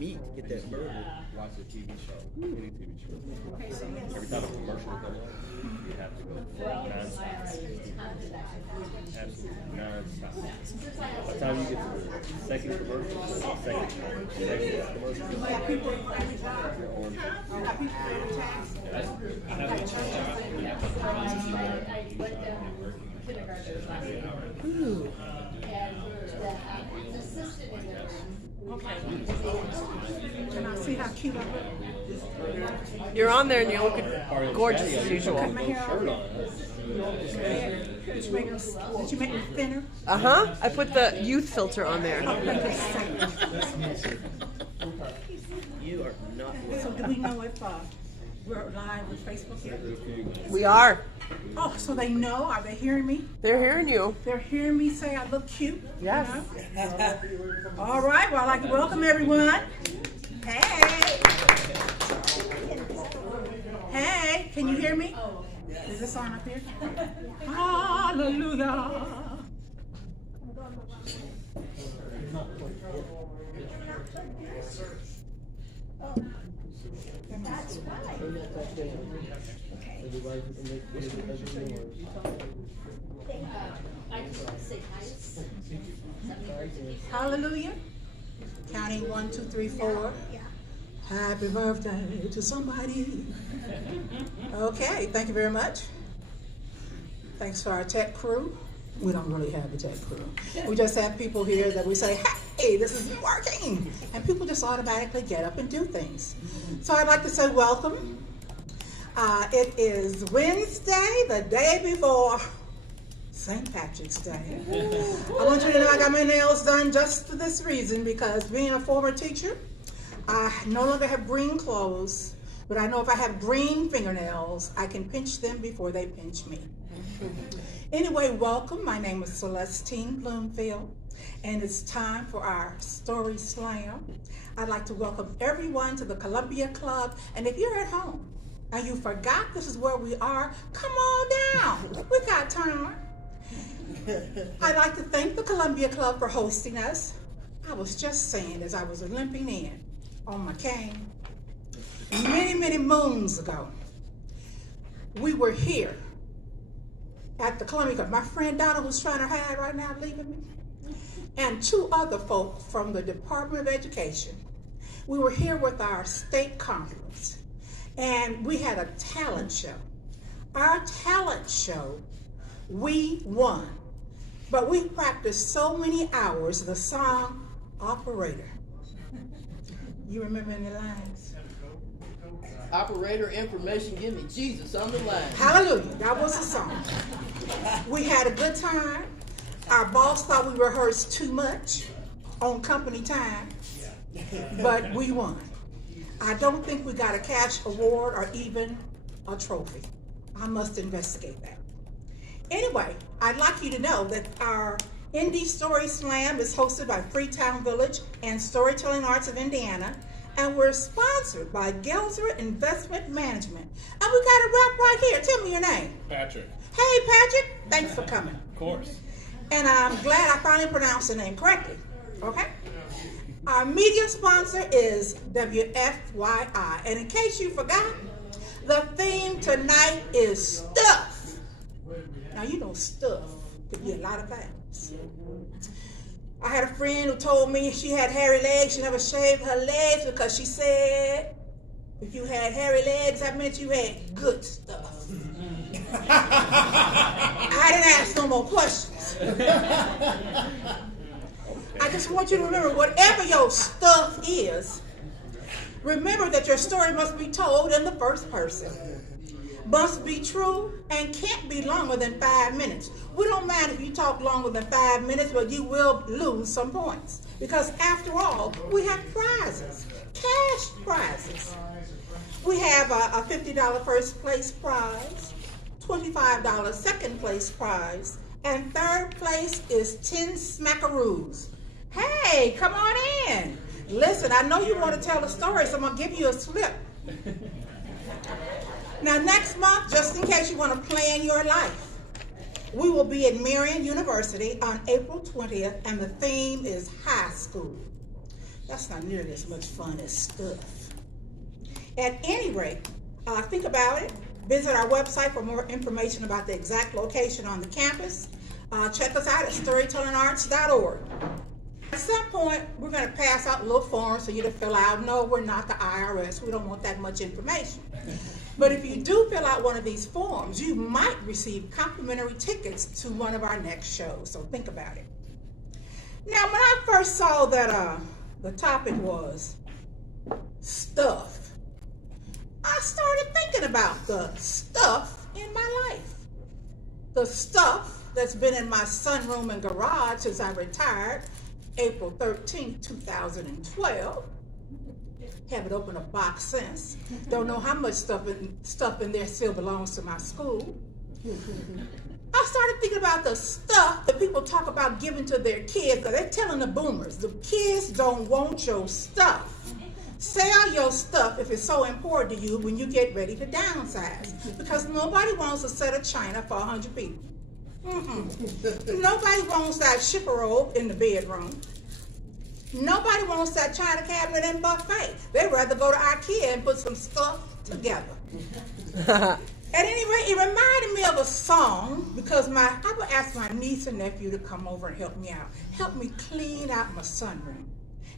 meat, get that burger, watch a TV show, any TV show. Every time a commercial comes on, you have to go non-stop. Absolutely non-stop. By the time you get to the second commercial, second commercial, Ooh. Can I see how cute I look? You're on there and you're looking gorgeous as usual. Cut my hair off. Did you make me thinner? Uh-huh. I put the youth filter on there. you are not. So do we know if we're live with Facebook yet? We are. Oh, so they know? Are they hearing me? They're hearing you. They're hearing me say I look cute? Yes. You know? All right. Well, I'd like to welcome everyone. Hey. Hey, can you hear me? Is this on up here? Hallelujah. That's right. Hallelujah. Counting 1, 2, 3, 4. Happy birthday to somebody. Okay, thank you very much. Thanks to our tech crew. We don't really have a tech crew. We just have people here that we say, hey, this is working. And people just automatically get up and do things. So I'd like to say welcome. It is Wednesday, the day before St. Patrick's Day. I want you to know I got my nails done just for this reason, because being a former teacher, I no longer have green clothes, but I know if I have green fingernails, I can pinch them before they pinch me. Anyway, welcome. My name is Celestine Bloomfield, and it's time for our Story Slam. I'd like to welcome everyone to the Columbia Club, and if you're at home and you forgot this is where we are, come on down. We got time. I'd like to thank the Columbia Club for hosting us. I was just saying as I was limping in on my cane, many, many moons ago, we were here at the Columbia Club. My friend Donna, who's trying to hide right now, leaving me, and 2 other folk from the Department of Education. We were here with our state conference, and we had a talent show. Our talent show, we won. But we practiced so many hours the song Operator. You remember any lines? Operator information, give me Jesus on the line. Hallelujah, that was the song. We had a good time. Our boss thought we rehearsed too much on company time, but we won. I don't think we got a cash award or even a trophy. I must investigate that. Anyway, I'd like you to know that our Indy Story Slam is hosted by Freetown Village and Storytelling Arts of Indiana, and we're sponsored by Gelser Investment Management. And we got a rep right here. Tell me your name. Patrick. Hey, Patrick. Thanks for coming. Of course. And I'm glad I finally pronounced the name correctly. Okay? Our media sponsor is WFYI. And in case you forgot, the theme tonight is stuff. Now, you know stuff could be a lot of things. I had a friend who told me she had hairy legs. She never shaved her legs because she said if you had hairy legs, that meant you had good stuff. I didn't ask no more questions. I just want you to remember, whatever your stuff is, remember that your story must be told in the first person. Must be true and can't be longer than 5 minutes. We don't mind if you talk longer than 5 minutes, but you will lose some points. Because after all, we have prizes, cash prizes. We have a $50 first place prize, $25 second place prize, and third place is 10 smackaroos. Hey, come on in. Listen, I know you want to tell a story, so I'm going to give you a slip. Now, next month, just in case you want to plan your life, we will be at Marian University on April 20th, and the theme is high school. That's not nearly as much fun as stuff. At any rate, think about it. Visit our website for more information about the exact location on the campus. Check us out at storytellingarts.org. At some point, we're going to pass out little forms for you to fill out. No, we're not the IRS. We don't want that much information. But if you do fill out one of these forms, you might receive complimentary tickets to one of our next shows. So think about it. Now, when I first saw that the topic was stuff, I started thinking about the stuff in my life. The stuff that's been in my sunroom and garage since I retired, April 13, 2012. Haven't opened a box since. Don't know how much stuff in there still belongs to my school. I started thinking about the stuff that people talk about giving to their kids, because they're telling the boomers, the kids don't want your stuff. Sell your stuff if it's so important to you when you get ready to downsize, because nobody wants a set of china for 100 people. Nobody wants that chifforobe in the bedroom. Nobody wants that china cabinet and buffet. They'd rather go to IKEA and put some stuff together. At any rate, it reminded me of a song, because I would ask my niece and nephew to come over and help me out. Help me clean out my sunroom.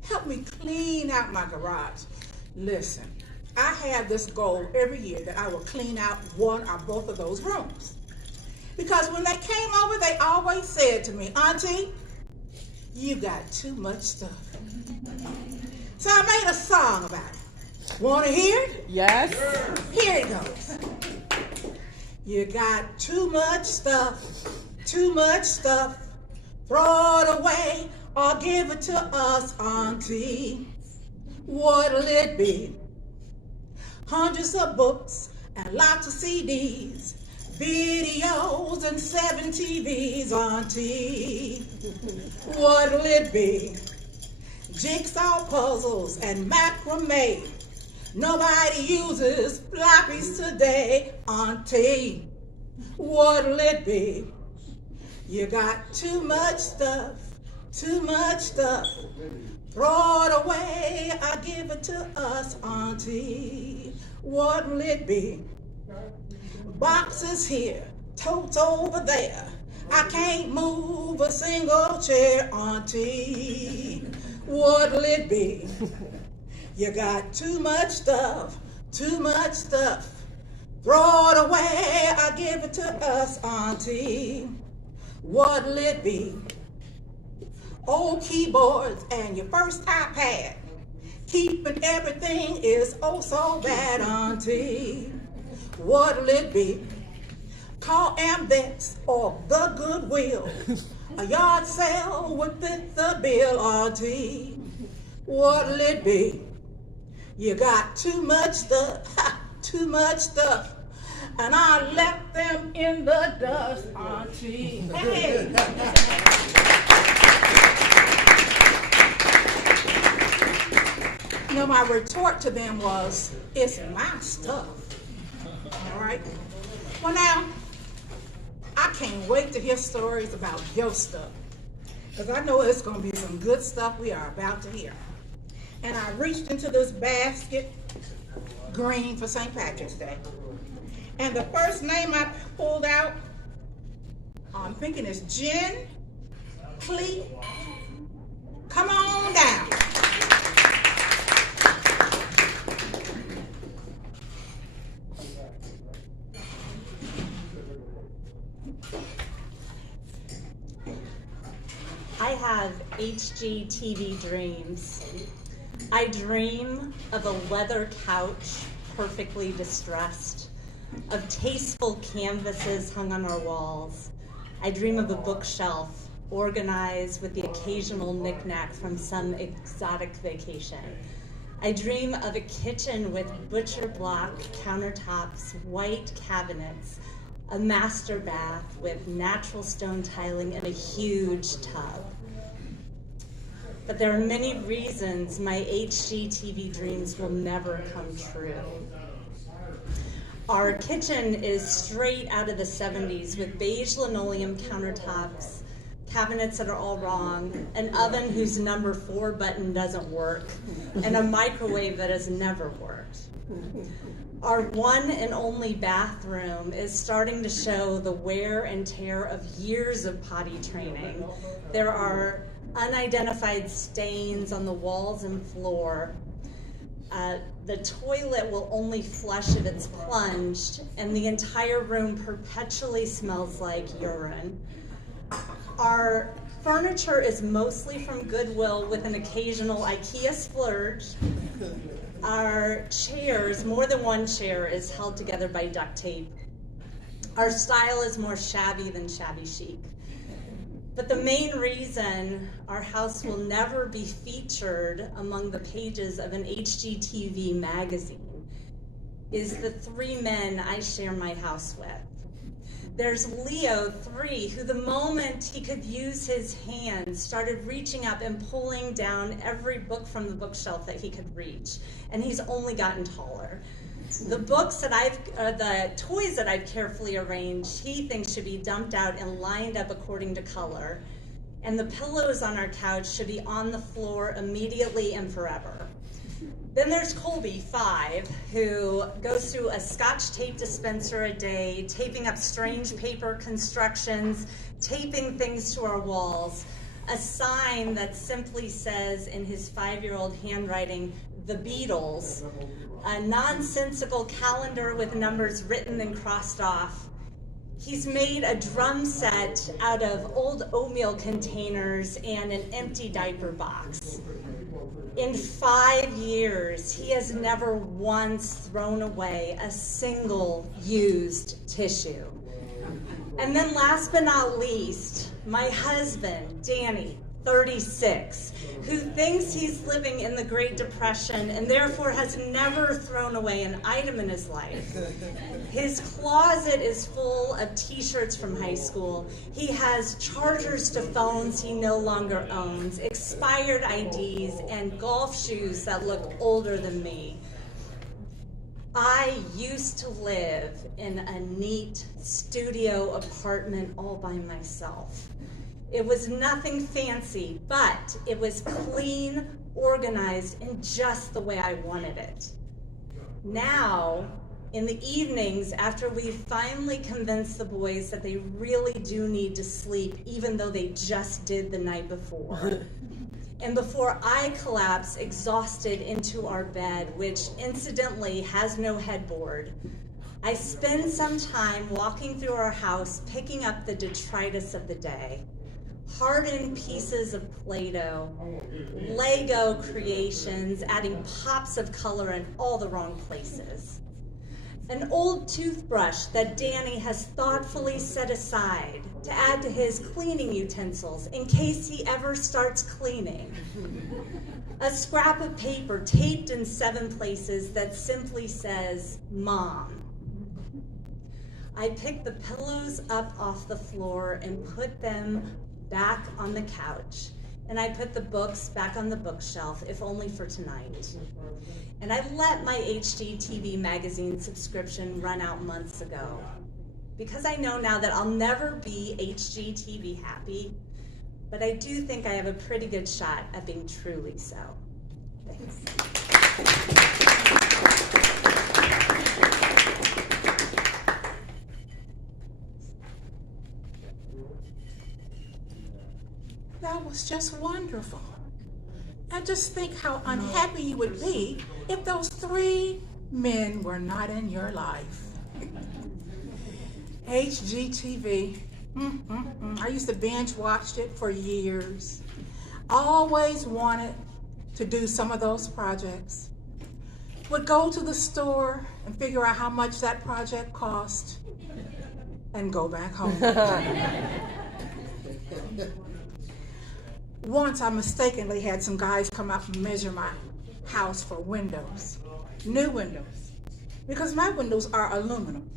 Help me clean out my garage. Listen, I have this goal every year that I will clean out one or both of those rooms. Because when they came over, they always said to me, Auntie, you got too much stuff. So I made a song about it. Want to hear it? Yes. Here it goes. You got too much stuff, too much stuff. Throw it away or give it to us, Auntie. What'll it be? Hundreds of books and lots of CDs, videos and 7 TVs, Auntie. What'll it be? Jigsaw puzzles and macrame. Nobody uses floppies today, Auntie. What'll it be? You got too much stuff, too much stuff. Throw it away, or give it to us, Auntie. What'll it be? Boxes here, totes over there. I can't move a single chair, Auntie. What'll it be? You got too much stuff, too much stuff. Throw it away, or give it to us, Auntie. What'll it be? Old keyboards and your first iPad. Keeping everything is oh so bad, Auntie. What'll it be? Call Amvex or the Goodwill. A yard sale would fit the bill, Auntie. What'll it be? You got too much stuff, too much stuff. And I left them in the dust, Auntie. Hey! You know, my retort to them was, it's my stuff. All right? Well, now, I can't wait to hear stories about your stuff, because I know it's going to be some good stuff we are about to hear. And I reached into this basket, green for St. Patrick's Day. And the first name I pulled out, I'm thinking it's Jen Clee. Come on down. I have HGTV dreams. I dream of a leather couch, perfectly distressed, of tasteful canvases hung on our walls. I dream of a bookshelf organized with the occasional knickknack from some exotic vacation. I dream of a kitchen with butcher block countertops, white cabinets, a master bath with natural stone tiling, and a huge tub. But there are many reasons my HGTV dreams will never come true. Our kitchen is straight out of the 70s with beige linoleum countertops, cabinets that are all wrong, an oven whose number 4 button doesn't work, and a microwave that has never worked. Our one and only bathroom is starting to show the wear and tear of years of potty training. There are unidentified stains on the walls and floor. The toilet will only flush if it's plunged, and the entire room perpetually smells like urine. Our furniture is mostly from Goodwill with an occasional IKEA splurge. Our chairs, more than one chair, is held together by duct tape. Our style is more shabby than shabby chic. But the main reason our house will never be featured among the pages of an HGTV magazine is the 3 men I share my house with. There's Leo, 3, who the moment he could use his hands started reaching up and pulling down every book from the bookshelf that he could reach, and he's only gotten taller. The books that the toys that I've carefully arranged, he thinks should be dumped out and lined up according to color, and the pillows on our couch should be on the floor immediately and forever. Then there's Colby, 5, who goes through a Scotch tape dispenser a day, taping up strange paper constructions, taping things to our walls, a sign that simply says in his 5-year-old handwriting, "The Beatles," a nonsensical calendar with numbers written and crossed off. He's made a drum set out of old oatmeal containers and an empty diaper box. In 5 years, he has never once thrown away a single used tissue. And then last but not least, my husband, Danny, 36, who thinks he's living in the Great Depression and therefore has never thrown away an item in his life. His closet is full of t-shirts from high school. He has chargers to phones he no longer owns, expired IDs, and golf shoes that look older than me. I used to live in a neat studio apartment all by myself. It was nothing fancy, but it was clean, organized, and just the way I wanted it. Now, in the evenings, after we've finally convinced the boys that they really do need to sleep, even though they just did the night before, and before I collapse exhausted into our bed, which incidentally has no headboard, I spend some time walking through our house, picking up the detritus of the day. Hardened pieces of Play-Doh, Lego creations, adding pops of color in all the wrong places. An old toothbrush that Danny has thoughtfully set aside to add to his cleaning utensils in case he ever starts cleaning. A scrap of paper taped in 7 places that simply says, "Mom." I pick the pillows up off the floor and put them back on the couch, and I put the books back on the bookshelf, if only for tonight. And I let my HGTV magazine subscription run out months ago, because I know now that I'll never be HGTV happy, but I do think I have a pretty good shot at being truly so. Thanks. That was just wonderful. And just think how unhappy you would be if those 3 men were not in your life. HGTV. I used to binge watch it for years. Always wanted to do some of those projects. Would go to the store and figure out how much that project cost and go back home. Once I mistakenly had some guys come out and measure my house for windows, new windows, because my windows are aluminum.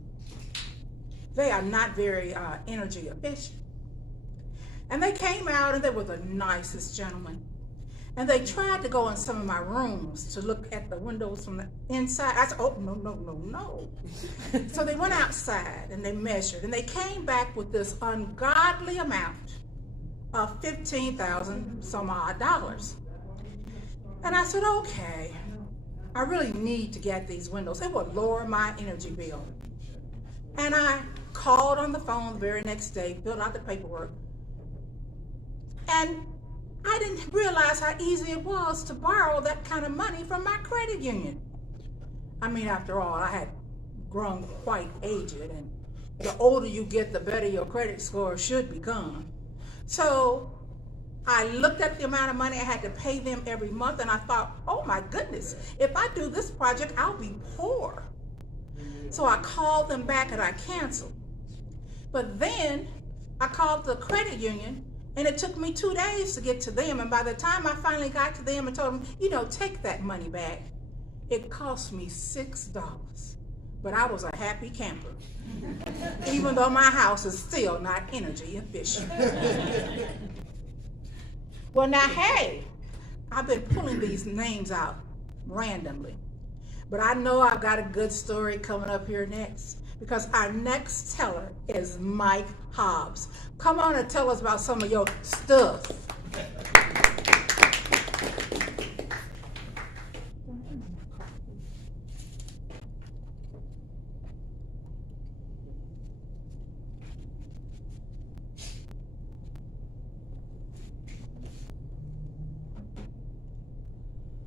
They are not very energy efficient. And they came out and they were the nicest gentlemen. And they tried to go in some of my rooms to look at the windows from the inside. I said, oh, no, no, no, no. So they went outside and they measured and they came back with this ungodly amount of $15,000 some odd dollars. And I said, okay, I really need to get these windows. It would lower my energy bill. And I called on the phone the very next day, filled out the paperwork. And I didn't realize how easy it was to borrow that kind of money from my credit union. I mean, after all, I had grown quite aged, and the older you get, the better your credit score should become. So I looked at the amount of money I had to pay them every month, and I thought, oh my goodness, if I do this project, I'll be poor. So I called them back and I canceled. But then I called the credit union, and it took me 2 days to get to them. And by the time I finally got to them and told them, you know, take that money back, it cost me $6. But I was a happy camper, even though my house is still not energy efficient. Well, now, hey, I've been pulling these names out randomly, but I know I've got a good story coming up here next, because our next teller is Mike Hobbs. Come on and tell us about some of your stuff.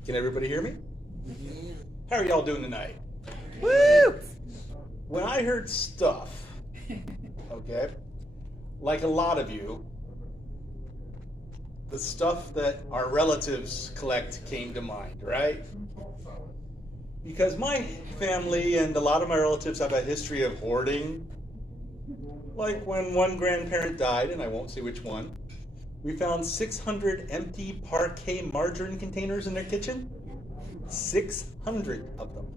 Can everybody hear me? How are y'all doing tonight? Woo! When I heard stuff, okay, like a lot of you, the stuff that our relatives collect came to mind, right? Because my family and a lot of my relatives have a history of hoarding. Like when one grandparent died, and I won't say which one, we found 600 empty parquet margarine containers in their kitchen. 600 of them.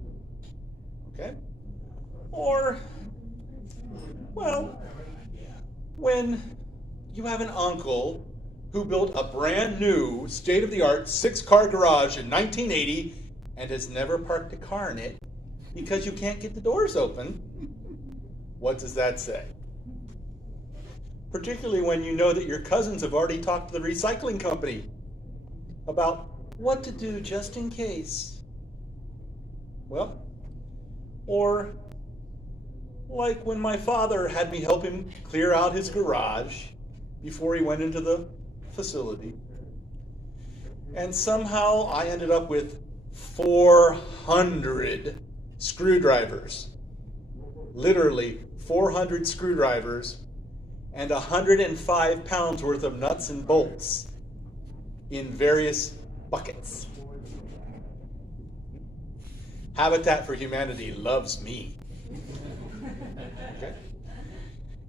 Okay? Or, well, when you have an uncle who built a brand new, state-of-the-art 6-car garage in 1980 and has never parked a car in it because you can't get the doors open, what does that say? Particularly when you know that your cousins have already talked to the recycling company about what to do just in case. Well, or like when my father had me help him clear out his garage before he went into the facility. And somehow I ended up with 400 screwdrivers. Literally 400 screwdrivers and 105 pounds worth of nuts and bolts in various buckets. Habitat for Humanity loves me. Okay?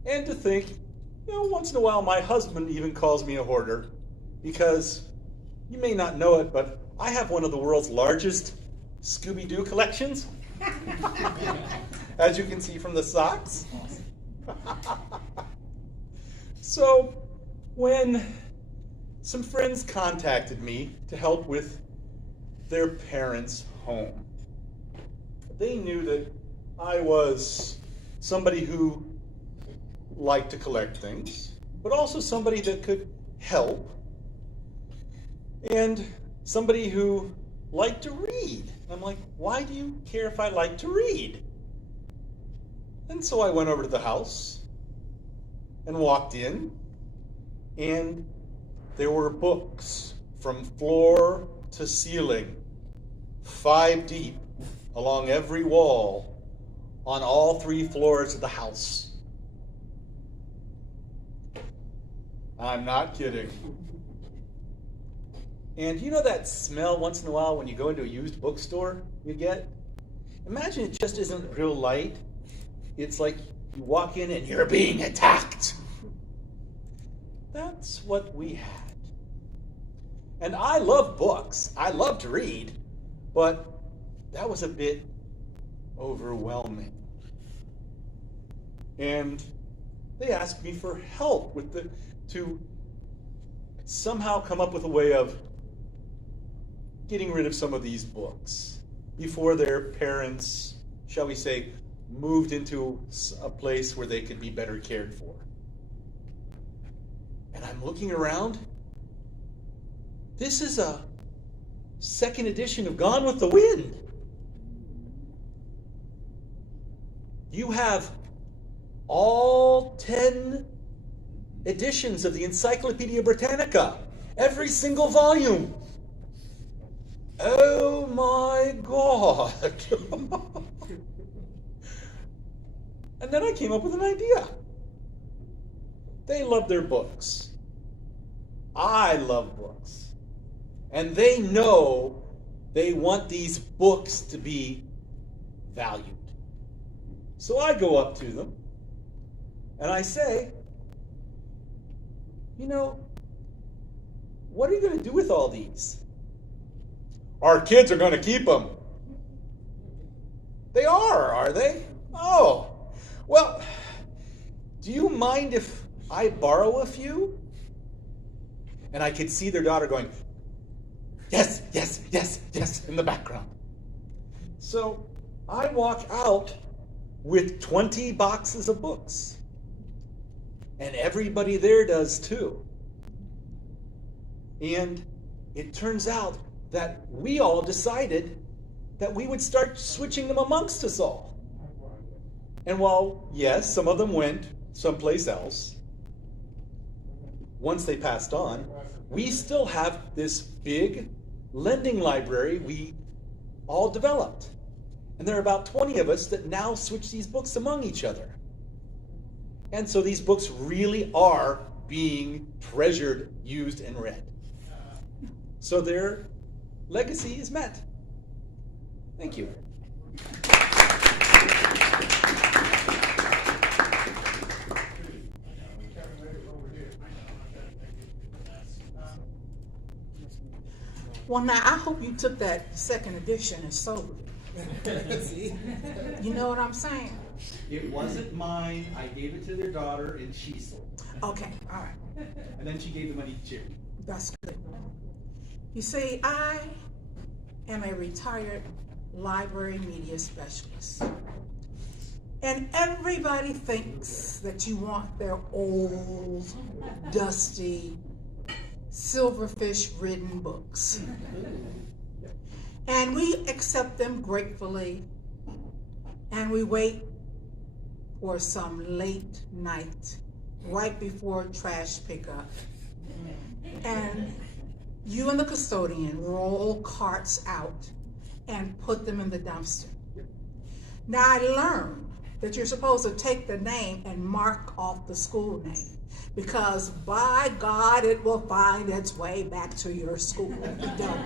And to think, you know, once in a while my husband even calls me a hoarder, because you may not know it, but I have one of the world's largest Scooby-Doo collections, as you can see from the socks. So when some friends contacted me to help with their parents' home, they knew that I was somebody who liked to collect things, but also somebody that could help, and somebody who liked to read. I'm like, why do you care if I like to read? And so I went over to the house and walked in, and there were books from floor to ceiling, 5 deep, along every wall, on all 3 floors of the house. I'm not kidding. And you know that smell once in a while when you go into a used bookstore you get? Imagine it just isn't real light. It's like you walk in and you're being attacked. That's what we had. And I love books. I love to read, but that was a bit overwhelming. And they asked me for help with to somehow come up with a way of getting rid of some of these books before their parents, shall we say, moved into a place where they could be better cared for. And And I'm looking around. This is a second edition of Gone with the Wind. You have all 10 editions of the Encyclopedia Britannica, every single volume. Oh my God. And then I came up with an idea. They love their books. I love books. And they know they want these books to be valued. So I go up to them and I say, you know, what are you going to do with all these? Our kids are going to keep them. They are they? Oh, well, do you mind if I borrow a few? And I could see their daughter going, yes, yes, yes, yes, in the background. So I walk out with 20 boxes of books. And everybody there does too. And it turns out that we all decided that we would start switching them amongst us all. And while, yes, some of them went someplace else, once they passed on, we still have this big lending library we all developed. And there are about 20 of us that now switch these books among each other. And so these books really are being treasured, used, and read. So their legacy is met. Thank you. Well, now, I hope you took that second edition and sold it. You know what I'm saying? It wasn't mine. I gave it to their daughter, and she sold it. Okay, all right. And then she gave the money to charity. That's good. You see, I am a retired library media specialist. And everybody thinks that you want their old, dusty, silverfish-ridden books. And we accept them gratefully, and we wait for some late night, right before trash pickup. And you and the custodian roll carts out and put them in the dumpster. Now I learned that you're supposed to take the name and mark off the school name, because by God, it will find its way back to your school if you don't.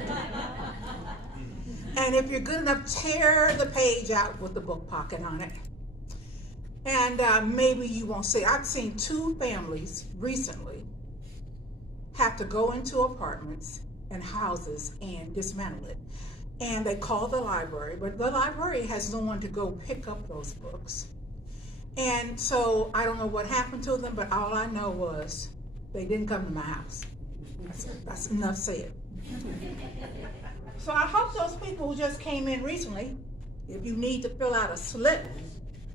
And if you're good enough, tear the page out with the book pocket on it. And maybe you won't see. I've seen 2 families recently have to go into apartments and houses and dismantle it. And they call the library, but the library has no one to go pick up those books. And so I don't know what happened to them, but all I know was they didn't come to my house. That's enough said. So I hope those people who just came in recently, if you need to fill out a slip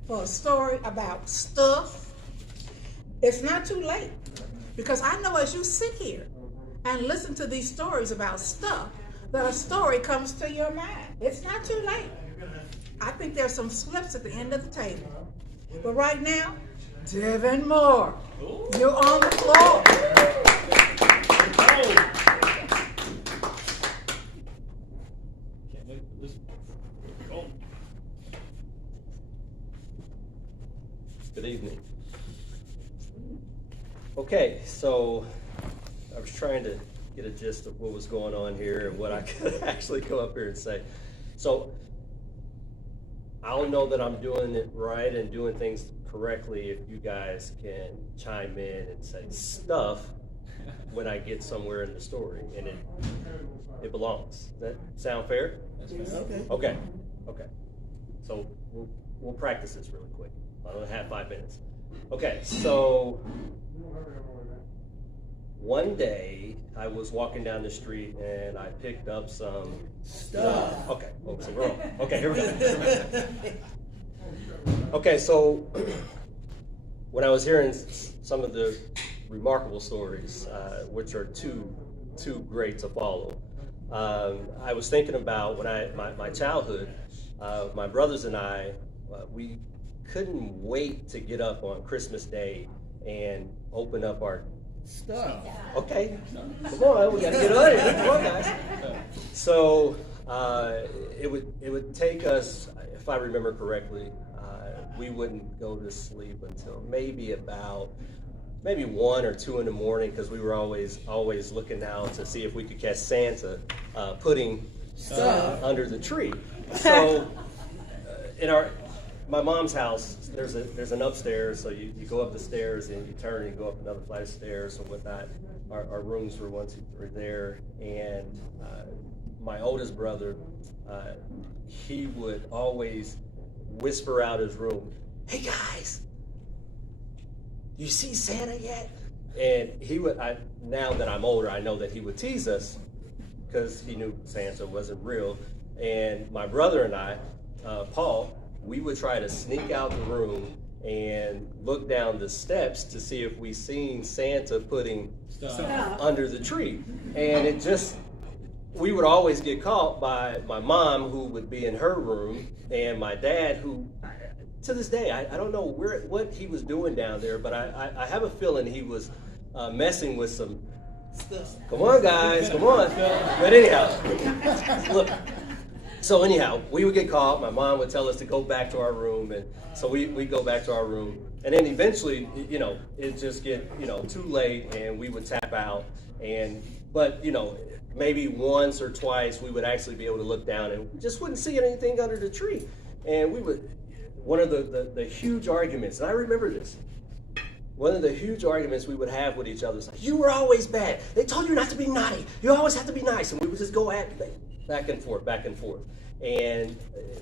for a story about stuff, it's not too late. Because I know as you sit here and listen to these stories about stuff, that a story comes to your mind. It's not too late. I think there's some slips at the end of the table. But right now, Devin Moore, you're on the floor. Good evening. Okay, so I was trying to get a gist of what was going on here and what I could actually go up here and say. So I'll know that I'm doing it right and doing things correctly if you guys can chime in and say stuff when I get somewhere in the story and it belongs. Does that sound fair? Okay. So we'll practice this really quick. I only have 5 minutes. Okay, so one day I was walking down the street and I picked up some stuff. Okay, so we're on. Okay, here we go. Okay, so when I was hearing some of the remarkable stories, which are too great to follow. I was thinking about when my childhood, my brothers and I, we couldn't wait to get up on Christmas Day and open up our stuff. Okay, come on, we gotta get on it. Come on, guys. So it would take us, if I remember correctly, we wouldn't go to sleep until maybe 1 or 2 in the morning, because we were always looking out to see if we could catch Santa putting stuff under the tree. So in my mom's house, there's an upstairs, so you go up the stairs and you turn and go up another flight of stairs or whatnot. Our rooms were 1, 2, 3 there, and my oldest brother, he would always whisper out his room, "Hey guys, you see Santa yet?" And he would. Now that I'm older, I know that he would tease us because he knew Santa wasn't real. And my brother and I, Paul, we would try to sneak out the room and look down the steps to see if we seen Santa putting stuff under the tree. And we would always get caught by my mom, who would be in her room, and my dad, who, to this day, I don't know what he was doing down there, but I have a feeling he was messing with some stuff. Come on, guys, come on. But anyhow, look. So anyhow, we would get caught. My mom would tell us to go back to our room, and so we go back to our room. And then eventually, it just get too late, and we would tap out. But maybe once or twice we would actually be able to look down, and we just wouldn't see anything under the tree. And one of the huge arguments, and I remember this, one of the huge arguments we would have with each other is like, "You were always bad. They told you not to be naughty. You always have to be nice." And we would just go at back and forth.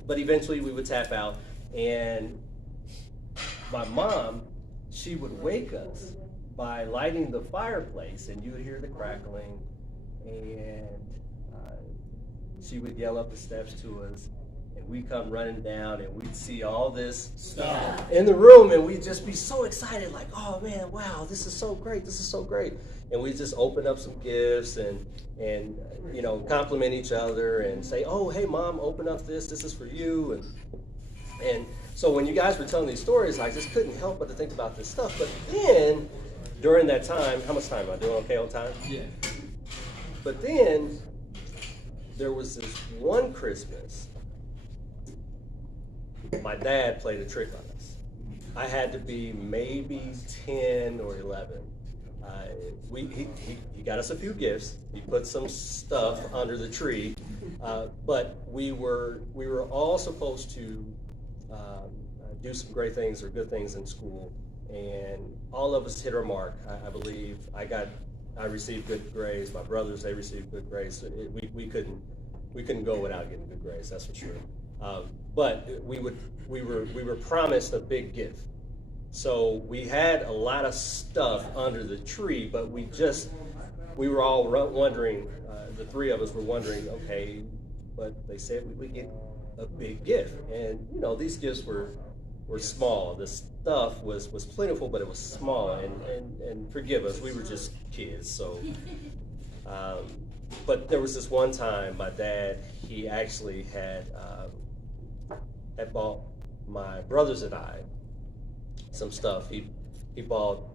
But eventually we would tap out, and my mom, she would wake us by lighting the fireplace, and you would hear the crackling, and she would yell up the steps to us, and we'd come running down, and we'd see all this stuff in the room, and we'd just be so excited, like, "Oh man, wow, this is so great, this is so great." And we'd just open up some gifts and compliment each other and say, "Oh, hey mom, open up this is for you." And so when you guys were telling these stories, I just couldn't help but to think about this stuff. But then during that time, how much time am I doing? Okay on time? Yeah. But then there was this one Christmas, my dad played a trick on us. I had to be maybe 10 or 11. He got us a few gifts. He put some stuff under the tree, but we were all supposed to do some great things or good things in school, and all of us hit our mark. I believe I received good grades. My brothers, they received good grades. So we couldn't go without getting good grades. That's for sure. But we were promised a big gift. So we had a lot of stuff under the tree, but we were all wondering, the three of us were wondering, okay, but they said we would get a big gift. And, these gifts were small. The stuff was plentiful, but it was small. And forgive us, we were just kids. So, but there was this one time my dad, he actually had bought my brothers and I some stuff. He bought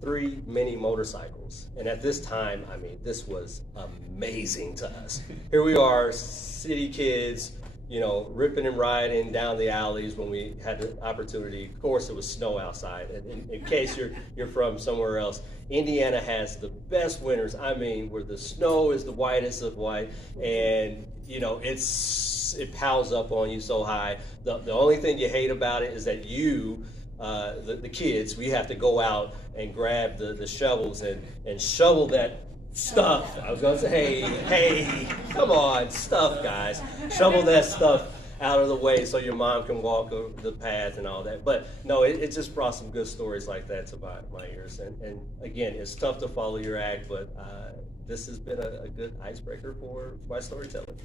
3 mini motorcycles, and at this time, I mean, this was amazing to us. Here we are, city kids, ripping and riding down the alleys when we had the opportunity. Of course, it was snow outside. And in case you're from somewhere else, Indiana has the best winters. I mean, where the snow is the whitest of white, and it piles up on you so high. The only thing you hate about it is that the kids, we have to go out and grab the shovels and shovel that stuff. I was going to say, hey, come on, stuff, guys. Shovel that stuff out of the way so your mom can walk the path and all that. But no, it just brought some good stories like that to my ears. And again, it's tough to follow your act, but this has been a good icebreaker for my storytelling.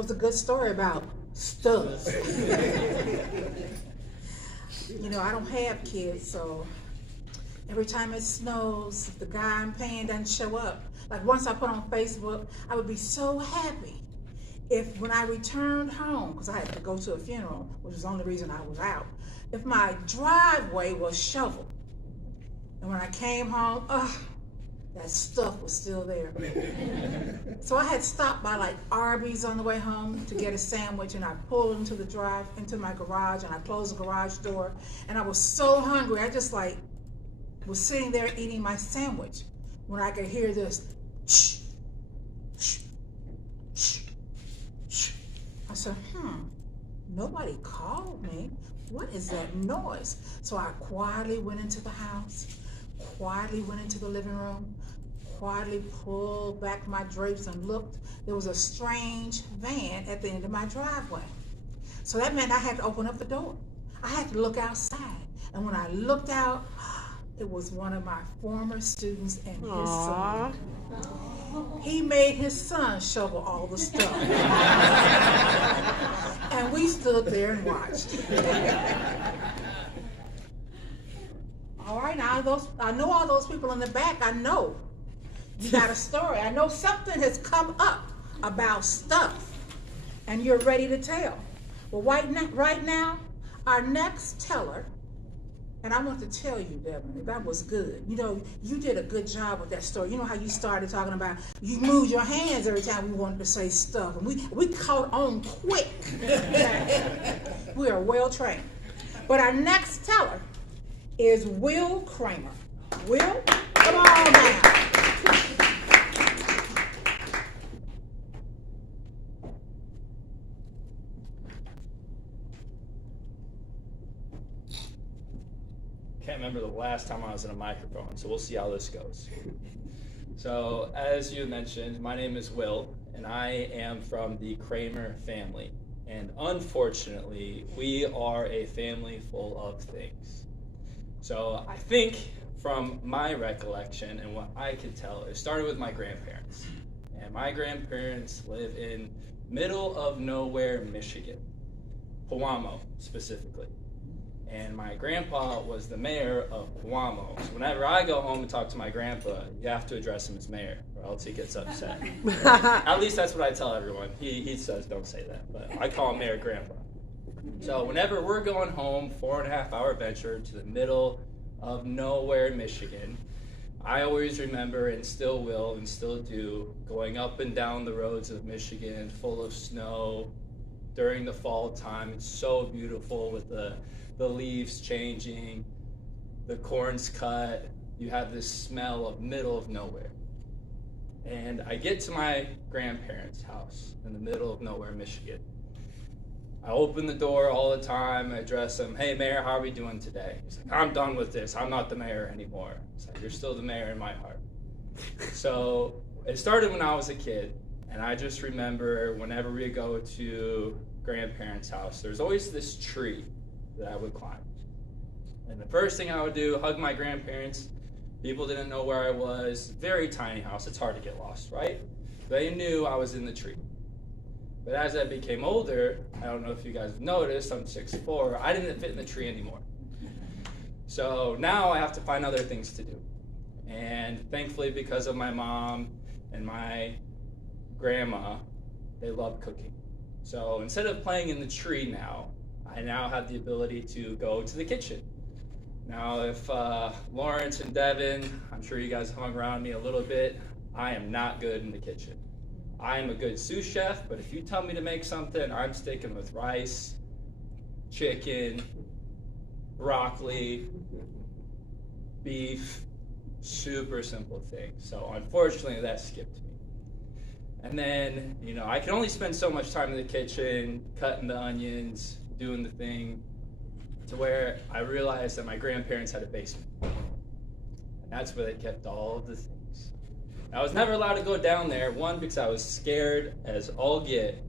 was a good story about stuff. You know, I don't have kids, so every time it snows, if the guy I'm paying doesn't show up, like once I put on Facebook, I would be so happy if when I returned home, because I had to go to a funeral, which was the only reason I was out, if my driveway was shoveled. And when I came home, that stuff was still there. So I had stopped by like Arby's on the way home to get a sandwich, and I pulled into my garage, and I closed the garage door, and I was so hungry, I just like was sitting there eating my sandwich when I could hear this shh, shh, shh, shh. I said, nobody called me. What is that noise? So I quietly went into the house, quietly went into the living room, quietly pulled back my drapes and looked. There was a strange van at the end of my driveway. So that meant I had to open up the door. I had to look outside. And when I looked out, it was one of my former students and his son. He made his son shovel all the stuff. And we stood there and watched. All right, now I know all those people in the back. I know you got a story. I know something has come up about stuff, and you're ready to tell. Well, right now, our next teller, and I want to tell you, Devin, that was good. You know, you did a good job with that story. You know how you started talking about you moved your hands every time we wanted to say stuff, and we caught on quick. We are well trained. But our next teller is Will Kramer. Will, come on now. Can't remember the last time I was in a microphone, so we'll see how this goes. So, as you mentioned, my name is Will, and I am from the Kramer family. And unfortunately, we are a family full of things. So, I think from my recollection and what I could tell, it started with my grandparents. And my grandparents live in middle of nowhere, Michigan, Pewamo specifically. And my grandpa was the mayor of Pewamo. So whenever I go home and talk to my grandpa, you have to address him as mayor, or else he gets upset. At least that's what I tell everyone. He says don't say that, but I call him Mayor Grandpa. So whenever we're going home, 4.5-hour venture to the middle of nowhere, Michigan, I always remember, and still will and still do, going up and down the roads of Michigan full of snow during the fall time. It's so beautiful with the leaves changing, the corn's cut, you have this smell of middle of nowhere. And I get to my grandparents' house in the middle of nowhere, Michigan. I open the door all the time, I address him, hey mayor, how are we doing today? He's like, I'm done with this, I'm not the mayor anymore. It's like, you're still the mayor in my heart. So it started when I was a kid, and I just remember whenever we go to grandparents' house, there's always this tree that I would climb. And the first thing I would do, hug my grandparents. People didn't know where I was. Very tiny house, it's hard to get lost, right? They knew I was in the tree. But as I became older, I don't know if you guys have noticed, I'm 6'4", I didn't fit in the tree anymore. So now I have to find other things to do. And thankfully, because of my mom and my grandma, they love cooking. So instead of playing in the tree now, I now have the ability to go to the kitchen. Now, if Lawrence and Devin, I'm sure you guys hung around me a little bit, I am not good in the kitchen. I am a good sous chef, but if you tell me to make something, I'm sticking with rice, chicken, broccoli, beef, super simple things. So unfortunately, that skipped me. And then, you know, I can only spend so much time in the kitchen, cutting the onions, doing the thing, to where I realized that my grandparents had a basement. And that's where they kept all of the things. I was never allowed to go down there, one, because I was scared as all get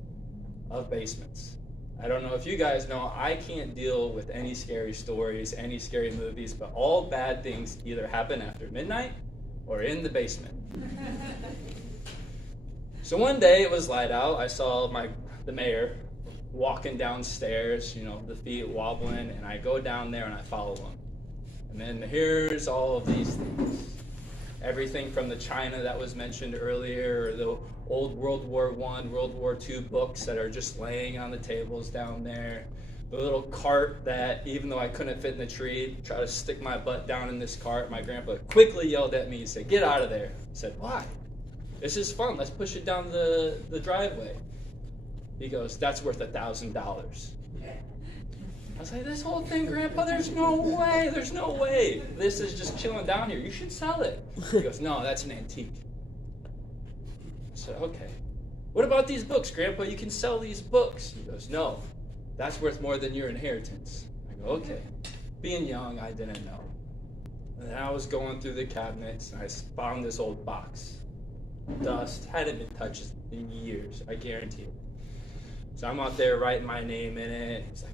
of basements. I don't know if you guys know, I can't deal with any scary stories, any scary movies, but all bad things either happen after midnight or in the basement. So one day it was light out, I saw my the mayor walking downstairs, you know, the feet wobbling, and I go down there and I follow him. And then here's all of these things. Everything from the China that was mentioned earlier, or the old World War I, World War II books that are just laying on the tables down there. The little cart that, even though I couldn't fit in the tree, tried to stick my butt down in this cart. My grandpa quickly yelled at me and said, "Get out of there." I said, "Why? This is fun. Let's push it down the driveway." He goes, "That's worth $1,000. I was like, "This whole thing, Grandpa, there's no way. There's no way. This is just chilling down here. You should sell it." He goes, "No, that's an antique." I said, "Okay. What about these books, Grandpa? You can sell these books." He goes, "No, that's worth more than your inheritance." I go, "Okay." Being young, I didn't know. And then I was going through the cabinets, and I found this old box. Dust, hadn't been touched in years, I guarantee it. So I'm out there writing my name in it. He's like,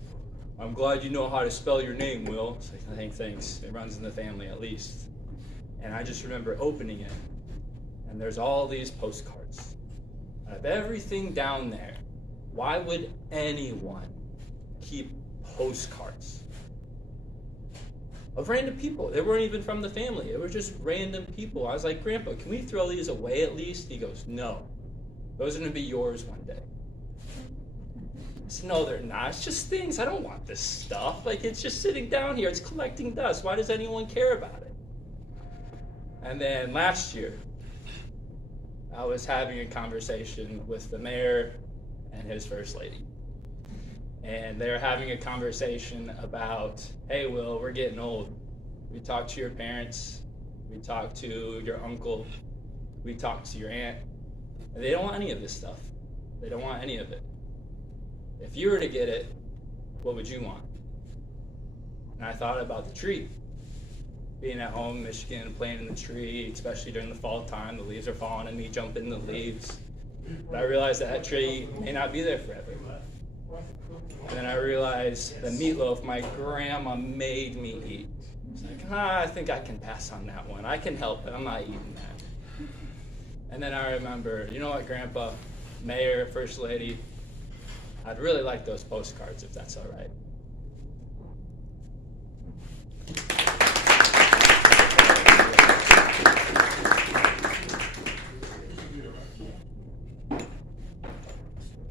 "I'm glad you know how to spell your name, Will." It's like, thanks. It runs in the family at least. And I just remember opening it, and there's all these postcards. Out of everything down there, why would anyone keep postcards of random people? They weren't even from the family. It were just random people. I was like, "Grandpa, can we throw these away at least?" He goes, "No. Those are going to be yours one day." I said, "No, they're not. It's just things. I don't want this stuff. Like, it's just sitting down here. It's collecting dust. Why does anyone care about it?" And then last year, I was having a conversation with the mayor and his first lady. And they're having a conversation about, "Hey, Will, we're getting old. We talked to your parents. We talked to your uncle. We talked to your aunt. And they don't want any of this stuff. They don't want any of it. If you were to get it, what would you want?" And I thought about the tree. Being at home in Michigan, playing in the tree, especially during the fall time, the leaves are falling and me jumping in the leaves. But I realized that tree may not be there forever. And then I realized the meatloaf my grandma made me eat. It's like, I think I can pass on that one. I can help it. I'm not eating that. And then I remember, you know what, Grandpa, Mayor, First Lady, I'd really like those postcards if that's all right.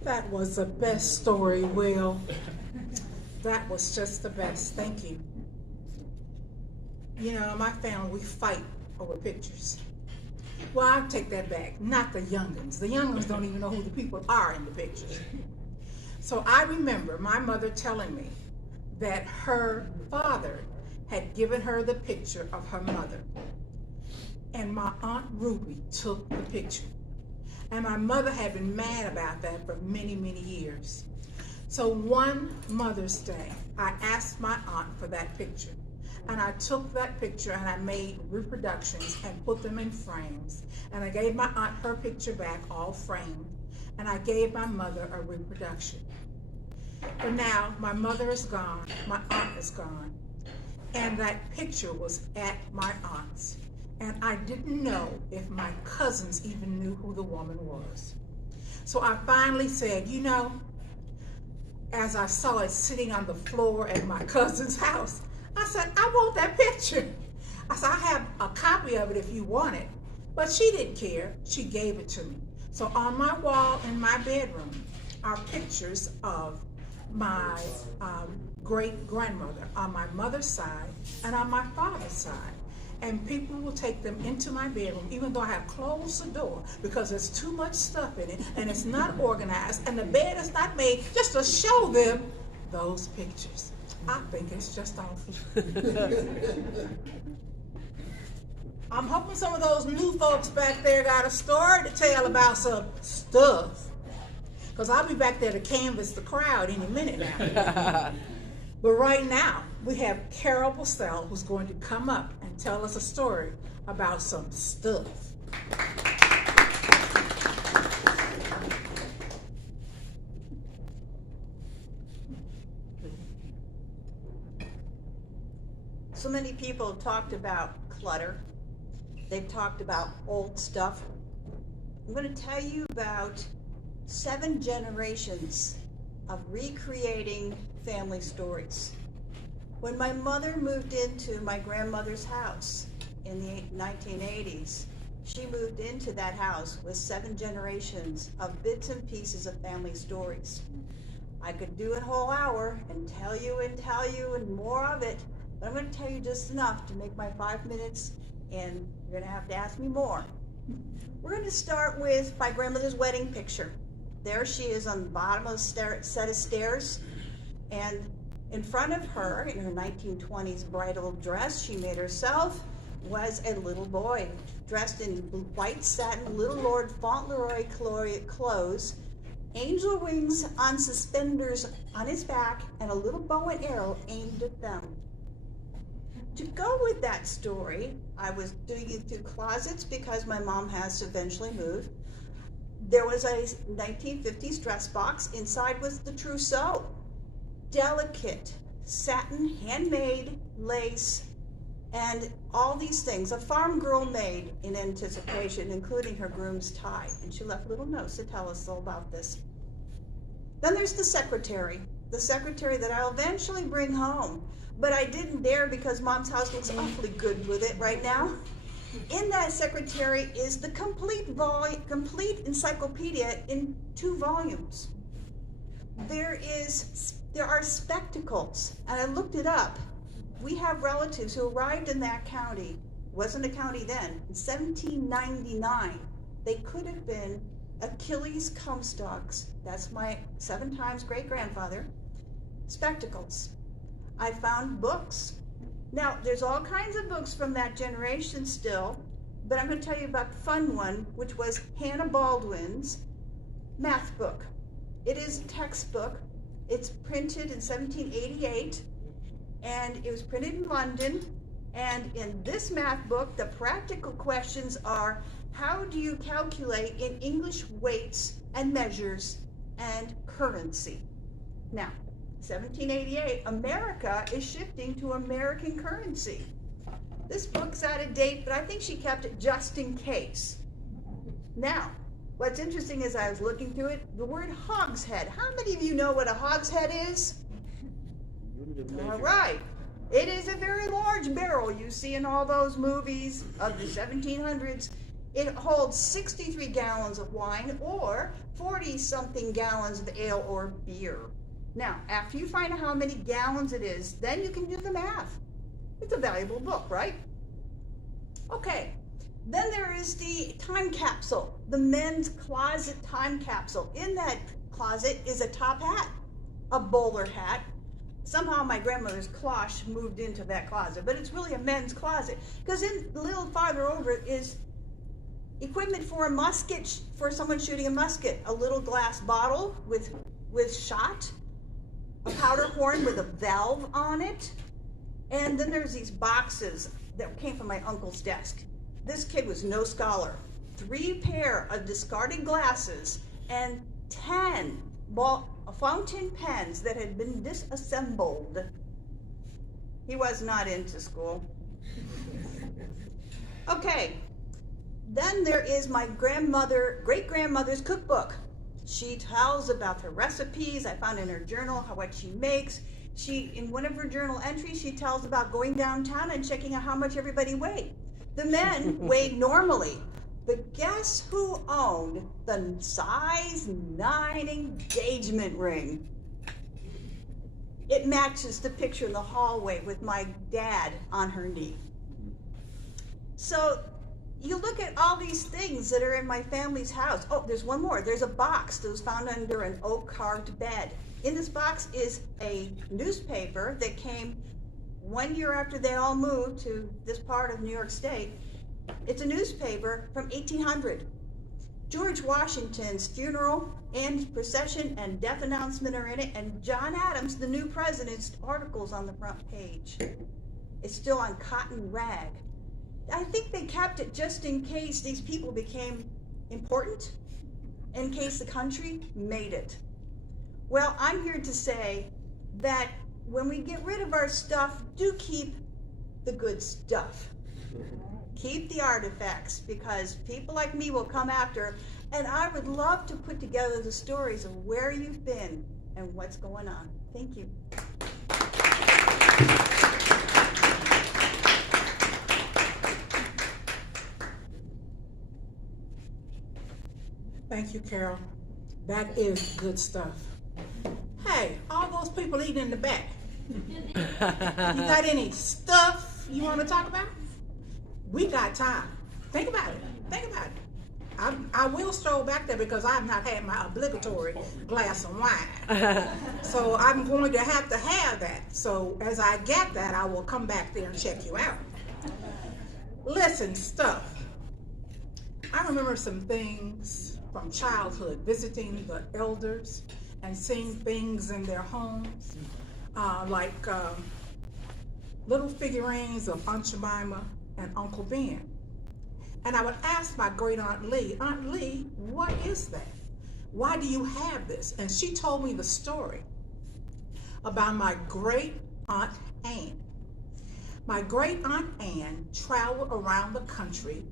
That was the best story, Will. That was just the best. Thank you. You know, my family, we fight over pictures. Well, I'll take that back. Not the young'uns. The young'uns don't even know who the people are in the pictures. So I remember my mother telling me that her father had given her the picture of her mother. And my Aunt Ruby took the picture. And my mother had been mad about that for many, many years. So one Mother's Day, I asked my aunt for that picture. And I took that picture and I made reproductions and put them in frames. And I gave my aunt her picture back, all framed. And I gave my mother a reproduction. But now my mother is gone, my aunt is gone. And that picture was at my aunt's. And I didn't know if my cousins even knew who the woman was. So I finally said, you know, as I saw it sitting on the floor at my cousin's house, I said, I want that picture. I said, I have a copy of it if you want it. But she didn't care. She gave it to me. So on my wall in my bedroom are pictures of my great-grandmother on my mother's side and on my father's side. And people will take them into my bedroom, even though I have closed the door, because there's too much stuff in it, and it's not organized, and the bed is not made just to show them those pictures. I think it's just awful. I'm hoping some of those new folks back there got a story to tell about some stuff, because I'll be back there to canvass the crowd any minute now. But right now, we have Carol Bostell, who's going to come up and tell us a story about some stuff. So many people have talked about clutter. They've talked about old stuff. I'm going to tell you about 7 generations of recreating family stories. When my mother moved into my grandmother's house in the 1980s, she moved into that house with 7 generations of bits and pieces of family stories. I could do a whole hour and tell you and more of it, but I'm going to tell you just enough to make my 5 minutes, and you're going to have to ask me more. We're going to start with my grandmother's wedding picture. There she is on the bottom of a set of stairs, and in front of her, in her 1920s bridal dress she made herself, was a little boy dressed in white satin Little Lord Fauntleroy clothes, angel wings on suspenders on his back, and a little bow and arrow aimed at them. To go with that story, I was digging through closets because my mom has to eventually move. There was a 1950s dress box. Inside was the trousseau. Delicate satin, handmade lace, and all these things a farm girl made in anticipation, including her groom's tie. And she left little notes to tell us all about this. Then there's the secretary that I'll eventually bring home. But I didn't dare because Mom's house looks awfully good with it right now. In that secretary is the complete encyclopedia in 2 volumes. There are spectacles, and I looked it up. We have relatives who arrived in that county, wasn't a county then, in 1799. They could have been Achilles Comstocks, that's my 7 times great-grandfather, spectacles. I found books. Now, there's all kinds of books from that generation still, but I'm going to tell you about the fun one, which was Hannah Baldwin's math book. It is a textbook. It's printed in 1788, and it was printed in London. And in this math book, the practical questions are, how do you calculate in English weights and measures and currency? Now, 1788, America is shifting to American currency. This book's out of date, but I think she kept it just in case. Now, what's interesting is I was looking through it, the word hogshead. How many of you know what a hogshead is? All right. It is a very large barrel you see in all those movies of the 1700s. It holds 63 gallons of wine or 40-something gallons of ale or beer. Now, after you find out how many gallons it is, then you can do the math. It's a valuable book, right? Okay, then there is the time capsule, the men's closet time capsule. In that closet is a top hat, a bowler hat. Somehow my grandmother's cloche moved into that closet, but it's really a men's closet, because in a little farther over is equipment for a musket, for someone shooting a musket, a little glass bottle with shot, a powder horn with a valve on it, and then there's these boxes that came from my uncle's desk. This kid was no scholar. 3 pair of discarded glasses and 10 fountain pens that had been disassembled. He was not into school. Okay, then there is my great-grandmother's cookbook. She tells about her recipes. I found in her journal what she makes. In one of her journal entries, she tells about going downtown and checking out how much everybody weighed. The men weighed normally, but guess who owned the size 9 engagement ring? It matches the picture in the hallway with my dad on her knee. So you look at all these things that are in my family's house. Oh, there's one more. There's a box that was found under an oak carved bed. In this box is a newspaper that came 1 year after they all moved to this part of New York State. It's a newspaper from 1800. George Washington's funeral and procession and death announcement are in it, and John Adams, the new president's articles on the front page. It's still on cotton rag. I think they kept it just in case these people became important, in case the country made it. Well, I'm here to say that when we get rid of our stuff, do keep the good stuff. Keep the artifacts, because people like me will come after, and I would love to put together the stories of where you've been and what's going on. Thank you. Thank you, Carol. That is good stuff. Hey, all those people eating in the back. You got any stuff you want to talk about? We got time. Think about it. Think about it. I will stroll back there because I have not had my obligatory glass of wine. So I'm going to have that. So as I get that, I will come back there and check you out. Listen, stuff. I remember some things from childhood, visiting the elders and seeing things in their homes, like little figurines of Aunt Jemima and Uncle Ben. And I would ask my great Aunt Lee, what is that? Why do you have this? And she told me the story about my great Aunt Ann. My great Aunt Ann traveled around the country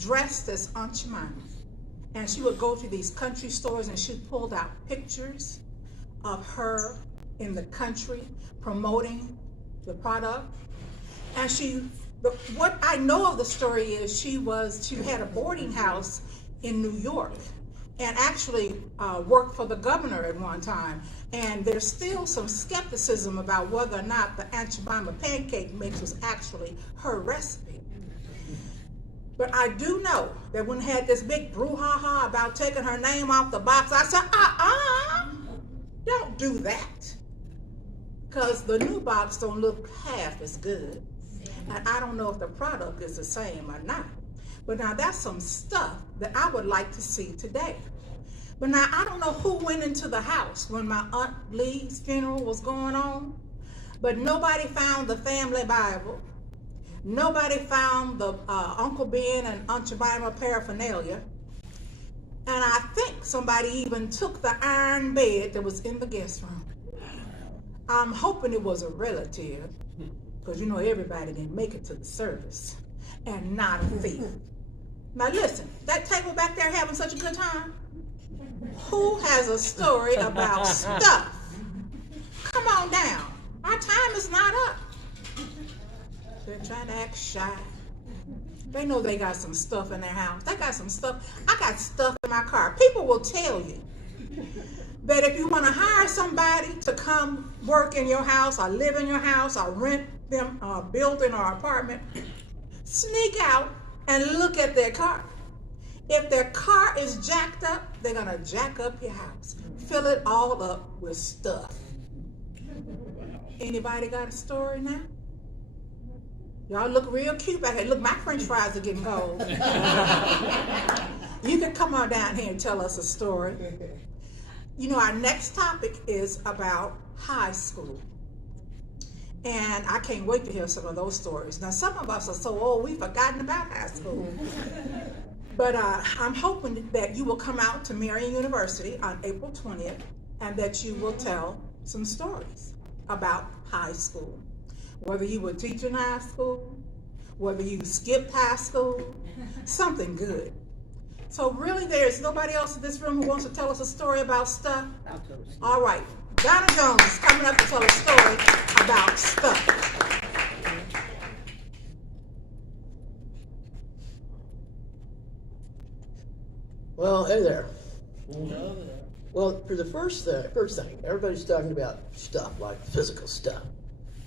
dressed as Aunt Jemima. And she would go to these country stores and she pulled out pictures of her in the country promoting the product. And what I know of the story is she had a boarding house in New York and actually worked for the governor at one time. And there's still some skepticism about whether or not the Aunt Jemima pancake mix was actually her recipe. But I do know that when had this big brouhaha about taking her name off the box, I said, don't do that. Because the new box don't look half as good. And I don't know if the product is the same or not. But now that's some stuff that I would like to see today. But now I don't know who went into the house when my Aunt Lee's funeral was going on, but nobody found the family Bible. Nobody found the Uncle Ben and Aunt Jemima paraphernalia. And I think somebody even took the iron bed that was in the guest room. I'm hoping it was a relative, because you know everybody didn't make it to the service, and not a thief. Now listen, that table back there having such a good time? Who has a story about stuff? Come on down. Our time is not up. They're trying to act shy. They know they got some stuff in their house. They got some stuff. I got stuff in my car. People will tell you that if you want to hire somebody to come work in your house or live in your house or rent them a building or apartment, sneak out and look at their car. If their car is jacked up, they're going to jack up your house. Fill it all up with stuff. Anybody got a story now? Y'all look real cute back here. Look, my french fries are getting cold. You can come on down here and tell us a story. You know, our next topic is about high school. And I can't wait to hear some of those stories. Now, some of us are so old, we've forgotten about high school. But I'm hoping that you will come out to Marion University on April 20th and that you will tell some stories about high school. Whether you were teaching high school, whether you skipped high school, something good. So really there's nobody else in this room who wants to tell us a story about stuff? All right, Donna Jones is coming up to tell a story about stuff. Well, hey there. Well, for the first thing, everybody's talking about stuff, like physical stuff.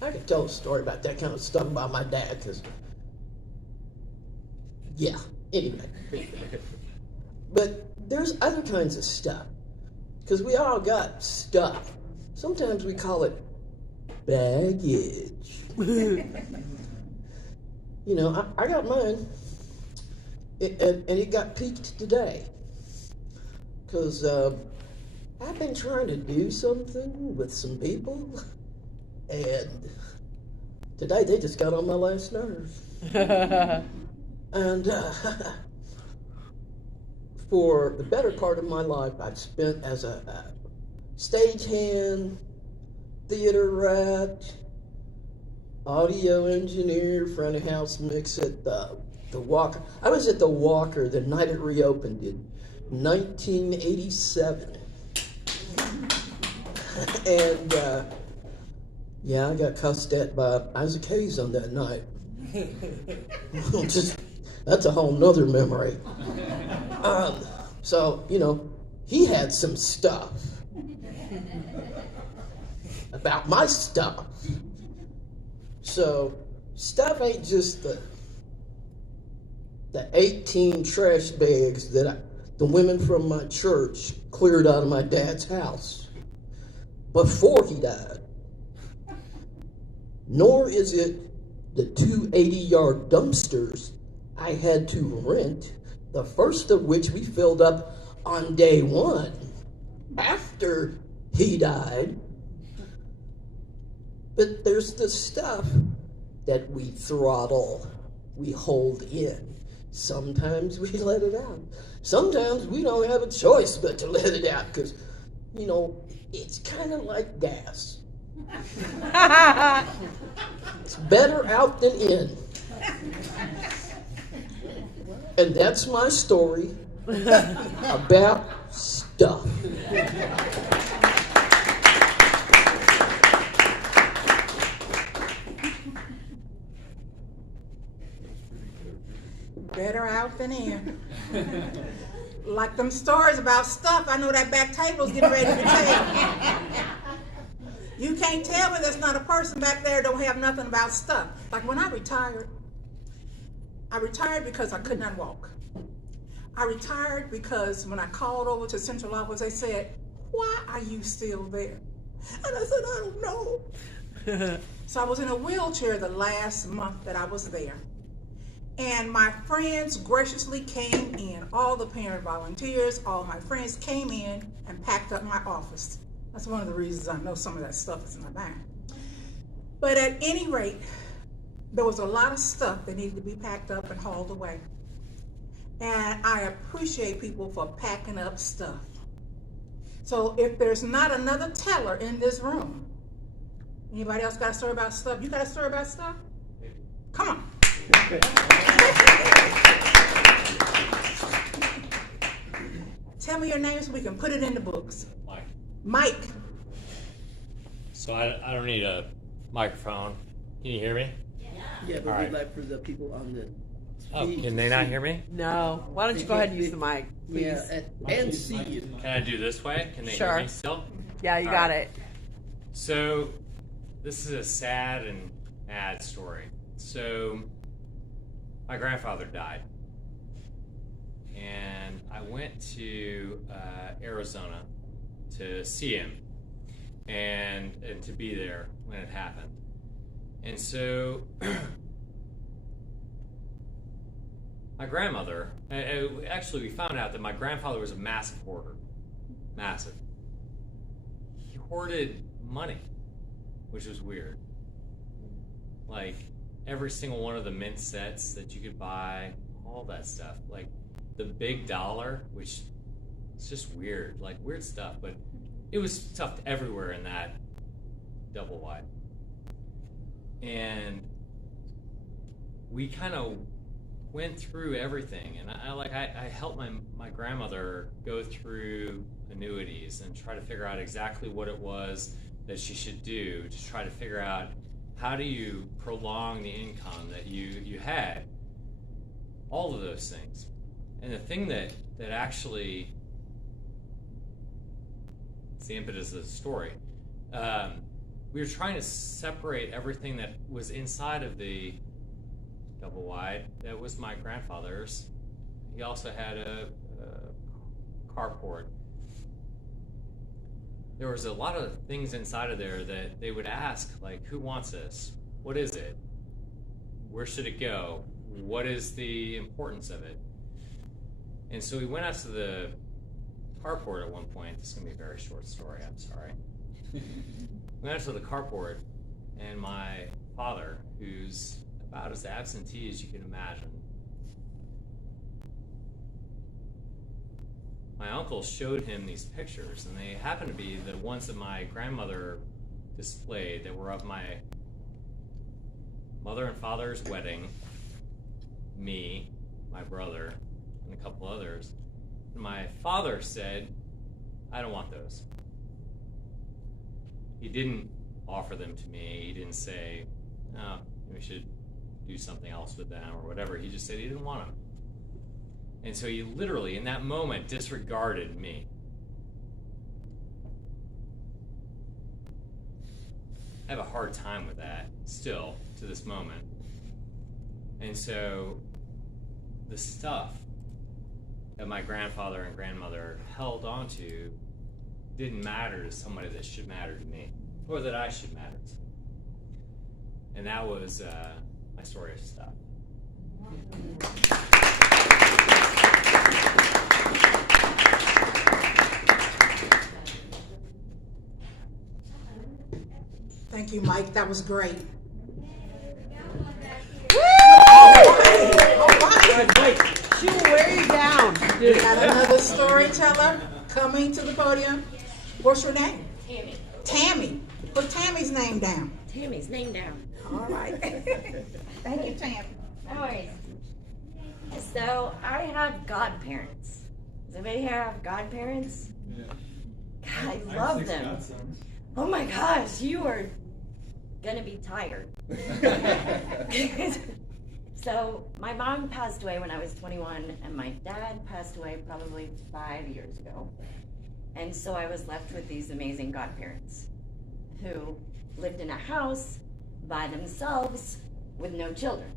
I could tell a story about that kind of stuff about my dad, because, yeah, anyway. But there's other kinds of stuff, because we all got stuff. Sometimes we call it baggage. You know, I got mine, and it got peaked today, because I've been trying to do something with some people, and today they just got on my last nerves. And for the better part of my life, I've spent as a stagehand, theater rat, audio engineer, front of house mix at the Walker. I was at the Walker the night it reopened in 1987. And yeah, I got cussed at by Isaac Hayes on that night. That's a whole nother memory. So, you know, he had some stuff about my stuff. So, stuff ain't just the 18 trash bags that the women from my church cleared out of my dad's house before he died. Nor is it the 2 80-yard dumpsters I had to rent, the first of which we filled up on day one after he died. But there's the stuff that we throttle, we hold in. Sometimes we let it out. Sometimes we don't have a choice but to let it out because, you know, it's kind of like gas. It's better out than in. And that's my story about stuff. Better out than in. Like them stories about stuff, I know that back table's getting ready to tell. You can't tell me there's not a person back there don't have nothing about stuff. Like when I retired because I could not walk. I retired because when I called over to central office, they said, "Why are you still there?" And I said, "I don't know." So I was in a wheelchair the last month that I was there. And my friends graciously came in. All the parent volunteers, all my friends came in and packed up my office. That's one of the reasons I know some of that stuff is in my bag. But at any rate, there was a lot of stuff that needed to be packed up and hauled away. And I appreciate people for packing up stuff. So if there's not another teller in this room, anybody else got a story about stuff? You got a story about stuff? Come on. Tell me your name so we can put it in the books. Mike. So I don't need a microphone. Can you hear me? Yeah, but we'd like for the people on the Oh, can they not hear me? No. Why don't you go ahead and use the mic, please? Yeah, and see you. Can I do this way? Can they Sure. hear me still? Yeah, you got it. So, this is a sad and mad story. So, my grandfather died. And I went to Arizona to see him and to be there when it happened. And so, my grandmother, actually we found out that my grandfather was a massive hoarder. Massive. He hoarded money, which was weird. Like, every single one of the mint sets that you could buy, all that stuff. Like, the big dollar, which is just weird, like weird stuff, but it was stuffed everywhere in that double wide. And we kind of went through everything, and I helped my grandmother go through annuities and try to figure out exactly what it was that she should do to try to figure out how do you prolong the income that you had, all of those things. And the thing that actually, it's the impetus of the story, we were trying to separate everything that was inside of the double wide. That was my grandfather's. He also had a carport. There was a lot of things inside of there that they would ask, like, who wants this? What is it? Where should it go? What is the importance of it? And so we went out to the carport at one point. This is going to be a very short story, I'm sorry. We went out to the carport, and my father, who's about as absentee as you can imagine, my uncle showed him these pictures, and they happened to be the ones that my grandmother displayed that were of my mother and father's wedding, me, my brother, and a couple others. And my father said, I don't want those. He didn't offer them to me. He didn't say, oh, we should do something else with them or whatever. He just said he didn't want them. And so he literally, in that moment, disregarded me. I have a hard time with that still to this moment. And so the stuff that my grandfather and grandmother held onto didn't matter to somebody that should matter to me, or that I should matter to. And that was my story of stuff. Thank you, Mike. That was great. She will wear you down. We got another storyteller coming to the podium. What's your name? Tammy. Tammy. Put Tammy's name down. Tammy's name down. All right. Thank you, Tammy. No worries. So I have godparents. Does anybody here have godparents? Yeah. God, I love them. Oh my gosh, you are gonna be tired. So my mom passed away when I was 21, and my dad passed away probably 5 years ago. And so I was left with these amazing godparents who lived in a house by themselves with no children,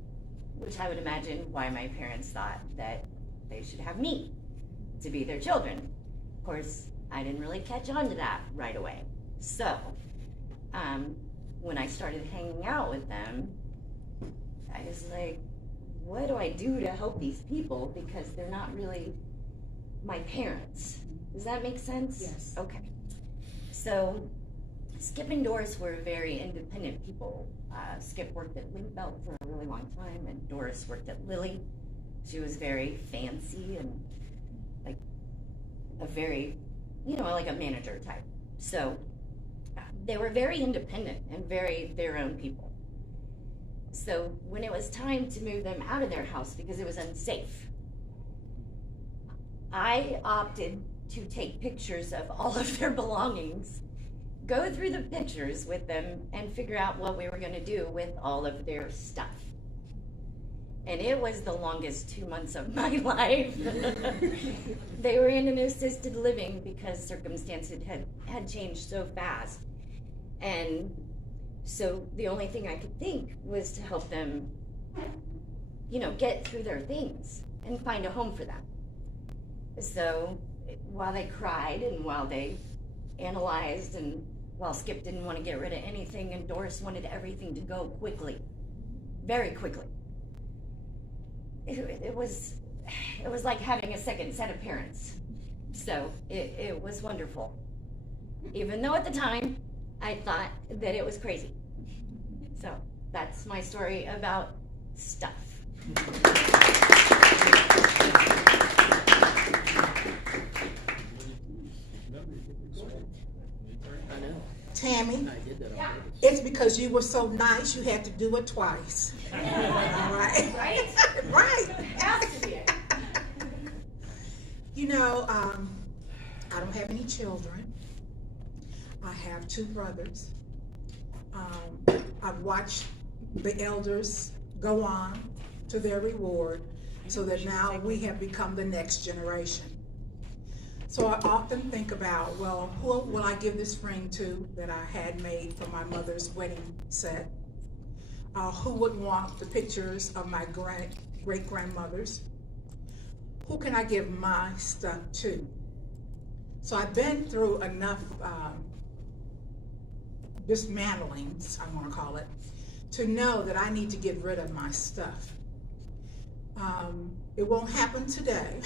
which I would imagine why my parents thought that they should have me to be their children. Of course, I didn't really catch on to that right away. So when I started hanging out with them, I was like, what do I do to help these people? Because they're not really my parents. Does that make sense? Yes. Okay. So Skip and Doris were very independent people. Skip worked at Link Belt for a really long time, and Doris worked at Lilly. She was very fancy and like a very, like a manager type. So they were very independent and very their own people. So when it was time to move them out of their house because it was unsafe, I opted to take pictures of all of their belongings, go through the pictures with them, and figure out what we were going to do with all of their stuff. And it was the longest 2 months of my life. They were in an assisted living because circumstances had changed so fast. And so the only thing I could think was to help them, get through their things and find a home for them. So while they cried and while they analyzed and while Skip didn't want to get rid of anything and Doris wanted everything to go quickly, very quickly, it was like having a second set of parents. So it was wonderful. Even though at the time I thought that it was crazy. So that's my story about stuff. Tammy, it's because you were so nice you had to do it twice. All right? Right? Right. Has to be. I don't have any children. I have 2 brothers. I've watched the elders go on to their reward so that now we have become the next generation. So I often think about, well, who will I give this ring to that I had made for my mother's wedding set? Who would want the pictures of my great-grandmothers? Who can I give my stuff to? So I've been through enough dismantlings, I want to call it, to know that I need to get rid of my stuff. It won't happen today.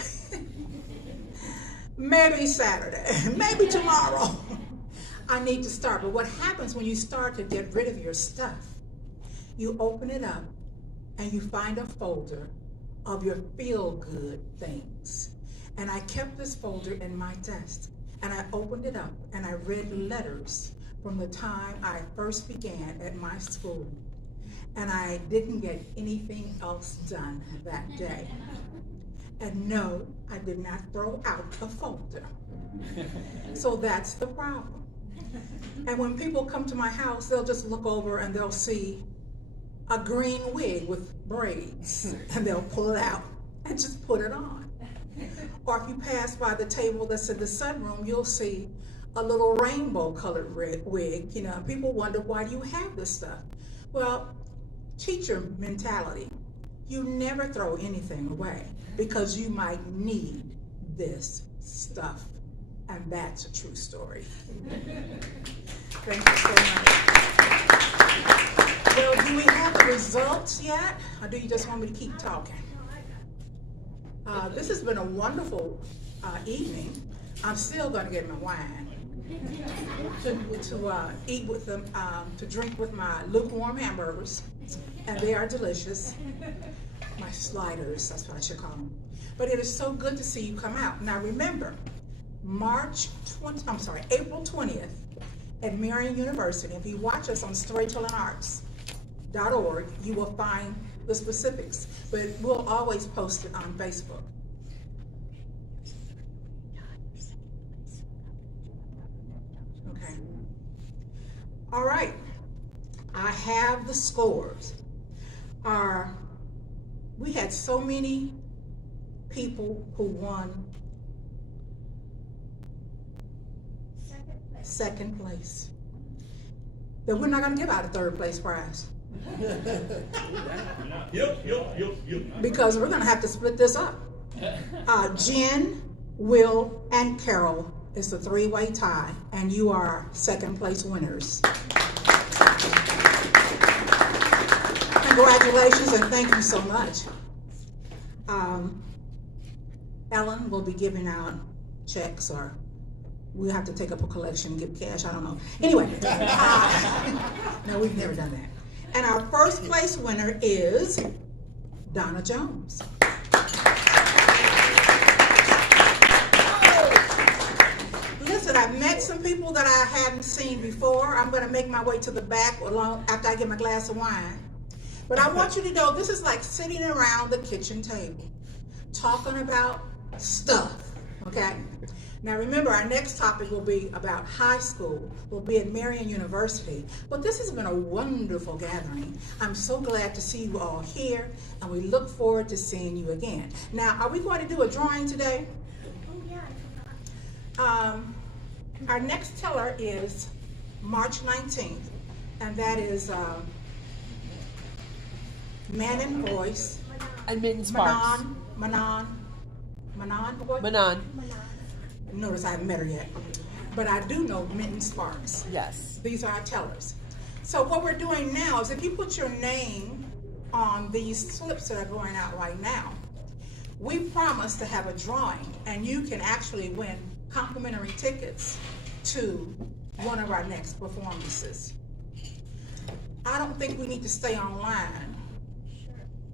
Maybe Saturday, maybe tomorrow. I need to start. But what happens when you start to get rid of your stuff, you open it up and you find a folder of your feel-good things. And I kept this folder in my desk, and I opened it up and I read letters from the time I first began at my school. and I didn't get anything else done that day. And no, I did not throw out a folder. So that's the problem. And when people come to my house, they'll just look over and they'll see a green wig with braids, and they'll pull it out and just put it on. Or if you pass by the table that's in the sunroom, you'll see a little rainbow colored wig. You know, people wonder, why do you have this stuff? Well, teacher mentality. You never throw anything away because you might need this stuff. And that's a true story. Thank you so much. Well, do we have the results yet? Or do you just want me to keep talking? This has been a wonderful evening. I'm still going to get my wine to eat with them, to drink with my lukewarm hamburgers, and they are delicious. My sliders, that's what I should call them. But it is so good to see you come out. Now remember, April 20th at Marion University. If you watch us on storytellingarts.org, you will find the specifics, but we'll always post it on Facebook. Okay. All right. I have the scores. We had so many people who won second place that we're not going to give out a third place prize. Because we're going to have to split this up. Jen, Will, and Carol is the three-way tie, and you are second place winners. Congratulations and thank you so much. Ellen will be giving out checks, or we'll have to take up a collection and give cash, I don't know. Anyway, no, we've never done that. And our first place winner is Donna Jones. Listen, I've met some people that I haven't seen before. I'm gonna make my way to the back after I get my glass of wine. But I want you to know this is like sitting around the kitchen table, talking about stuff, okay? Now remember, our next topic will be about high school. We'll be at Marion University. But this has been a wonderful gathering. I'm so glad to see you all here, and we look forward to seeing you again. Now, are we going to do a drawing today? Oh yeah, I forgot. Our next teller is March 19th, and that is Manon Boyce. And Mitten Sparks. Manon Boyce? Manon. Notice I haven't met her yet, but I do know Mitten Sparks. Yes. These are our tellers. So what we're doing now is if you put your name on these slips that are going out right now, we promise to have a drawing, and you can actually win complimentary tickets to one of our next performances. I don't think we need to stay online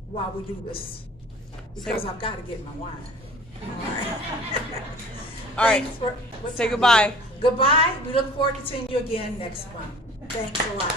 while we do this, because I've got to get my wine. All right. Say goodbye. Goodbye. We look forward to seeing you again next month. Thanks a lot.